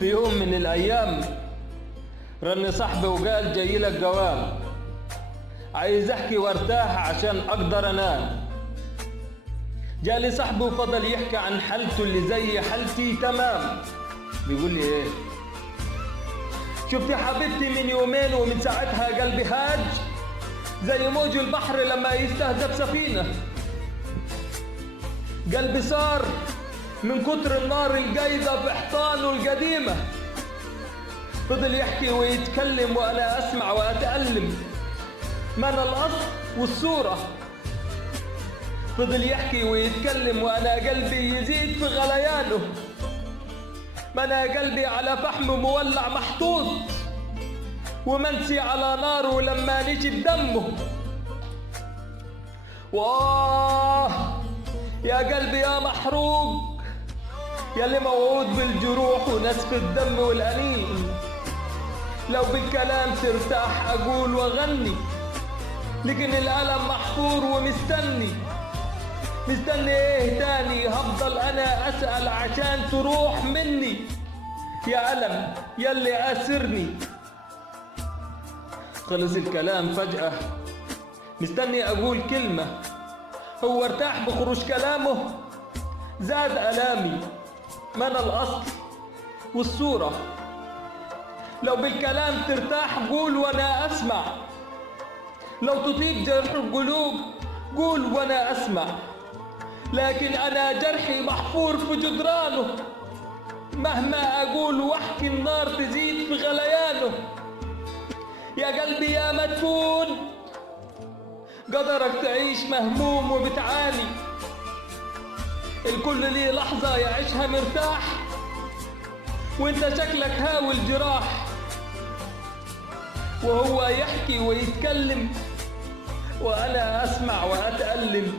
في يوم من الأيام رن صاحبي وقال جاي لك جواب، عايز أحكي وارتاح عشان أقدر أنام. جالي صاحبي وفضل يحكي عن حالته اللي زي حالتي تمام. بيقول لي إيه؟ شفت حبيبتي من يومين ومن ساعتها قلبي هاج زي موج البحر لما يستهدف سفينة. قلبي صار من كتر النار القايدة في حيطانه القديمة. فضل يحكي ويتكلم وأنا أسمع وأتألم، ما أنا الأصل والصورة. فضل يحكي ويتكلم وأنا قلبي يزيد في غليانه، ما أنا قلبي على فحم مولع محطوط ومنسي على ناره لما نجي دمه. وآه يا قلبي يا محروق، يا اللي موعود بالجروح ونسف الدم والأنين. لو بالكلام ترتاح أقول وأغني، لكن الألم محفور ومستني. مستني إيه تاني؟ هفضل أنا أسأل عشان تروح مني يا ألم يلي أسرني. خلص الكلام فجأة، مستني أقول كلمة، هو ارتاح بخروج كلامه؟ زاد ألامي، ما أنا الأصل والصورة. لو بالكلام ترتاح قول وأنا أسمع، لو تطيب جرح القلوب قول وأنا أسمع. لكن أنا جرحي محفور في جدرانه، مهما أقول وأحكي النار تزيد في غليانه. يا قلبي يا مدفون، قدرك تعيش مهموم وبتعاني. الكل ليه لحظة يعيشها مرتاح، وانت شكلك هاوي الجراح. وهو يحكي ويتكلم وأنا أسمع وأتألم.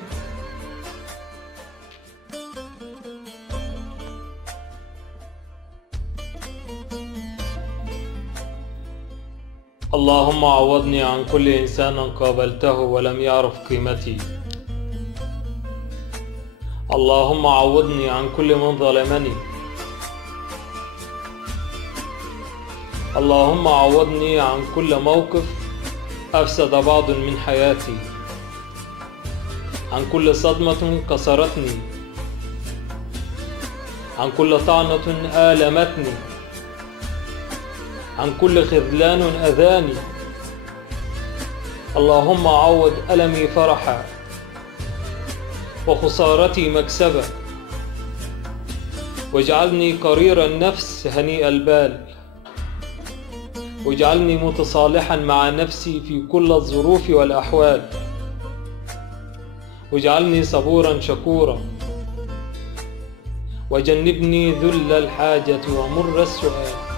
اللهم عوضني عن كل إنسان قابلته ولم يعرف قيمتي. اللهم عوضني عن كل من ظلمني. اللهم عوضني عن كل موقف أفسد بعض من حياتي، عن كل صدمة كسرتني، عن كل طعنة آلمتني، عن كل خذلان أذاني. اللهم عوض ألمي فرحا وخسارتي مكسبا، واجعلني قرير النفس هنيء البال، واجعلني متصالحا مع نفسي في كل الظروف والأحوال، واجعلني صبورا شكورا، وجنبني ذل الحاجة ومر السؤال.